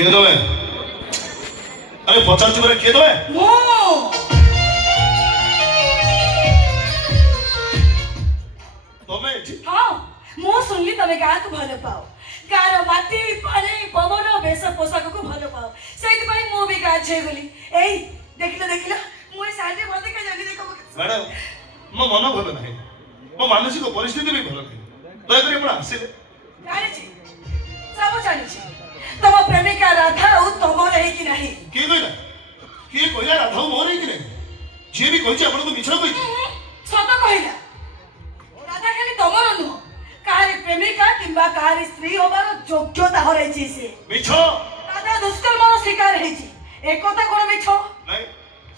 किए दो अरे पचार चुप किए दो तुम्हें हाँ मो सुनली तमे गाँ को भल पाओ गाँव माटी पानी पवन बेश पोशाक को भल पाओ से मो भी गाँ छे गली ए देखिल मुझे साड़ी भल देखा जानी देखो मैडम मो मन भल नहीं मो मानसिक परिस्थिति भी भल नहीं दयाकोरी आपण आसिले जानी सब जानी तम प्रेमिका राधा और तम रही कि नहीं किए कहला राधा मोर रही कि नहीं जी भी कहछि आपण को मिछरा कहछि सत कहला राधा खाली तमर नुह काहारी प्रेमिका किंबा काहारी स्त्री होबार योग्यता हरैछि से मिछ राधा दुष्कर्मर शिकार हेछि एक कथा कोन मिछ नहीं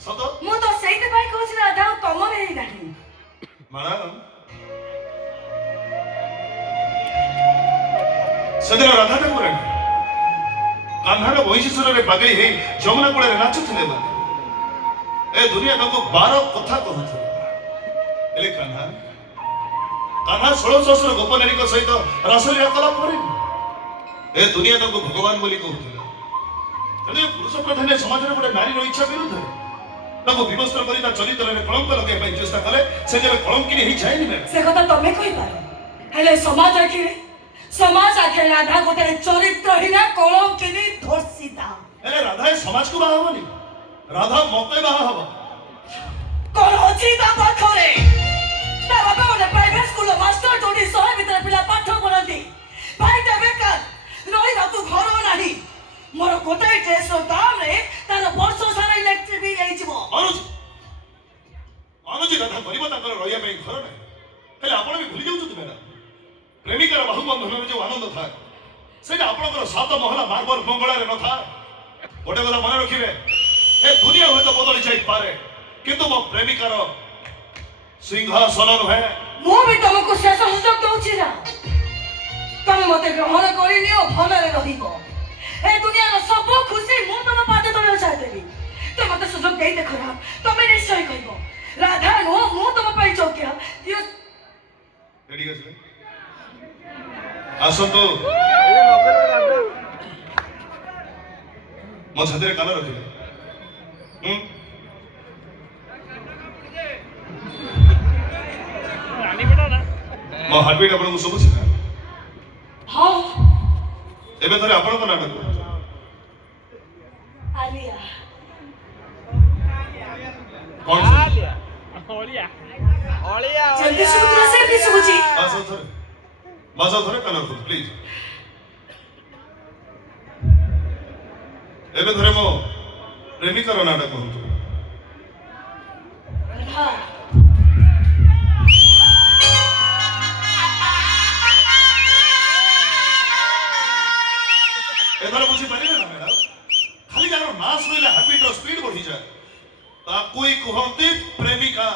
सत मु तो सेइते पाई कहछि राधा तमर रही नहीं मैडम सदर राधा ठाकुर कान्हार वैशिष्टर बागई है जमुना कूल नाचुले ए दुनिया तक 12 कथा कहते कान्हा कान्हा 16 गोपनारी सहित रासलीला कला ए दुनिया तक भगवान बोली कहते पुरुष प्रधान समाज में गोटे नारी इच्छा विरुद्ध विवस्त्र कर चरित्र में कलंक लगे चेष्टा कले से कलंकिनी ही जाए से कथा तमे कहि पारो हेले समाज आखे राधा गोटे चरित्रहीन कलंकिनी धर्षिता अरे राधा समाज को बाहा हबनी राधा मते बाहा हबो कोन अछि ता पाखरे ता बाबा ओने प्राइवेट स्कूल मास्टर जोडी सहे भीतर पिला पाठ पढंती भाईटा बेकार रही बापू घर नाही मोर गोटे ड्रेस रो दाम रे तार वर्ष सारा इलेक्ट्रिक बिल आइ जिवो अनुजी राधा गरीब ताकर रहिया पे घर नै हेले आपण भी भूली जाउछु मैडम प्रेमिकार बाहुबंधन जो आनंद था से आपणकर 7 महला मार्बल मंगला न था गोटे गला मन रखिबे ए दुनिया होय तो बदली जाई पारे किंतु मो प्रेमिकार सिंहासन है मो भी तुमको शेष सुजोग दउछि ना तुम मते ग्रहण करिनियो भलरे रहिबो ए दुनिया रो सब खुशी मु तुम पाते तळे छाय देबी तुम मते सुजोग देई देखो ना तुम निश्चय कहबो राधा नो मु तुम पई चौकिया रेडी गसले आसंतो मो छाती कान रखिले मो हार्टबीट आपन को सब सिखा हां एबे थरे आपन को नाटक आलिया कौन आलिया ओलिया ओलिया जल्दी सुन से भी सुजी बासा थरे कान रखो प्लीज एबे थरे मो प्रेमिका रो नाटक कहू हां एथर बुझी पारिले ना मैडम खाली जानो ना सुइले हार्टबीट रो स्पीड बढ़ी जाए ता कोई कहंती प्रेमिका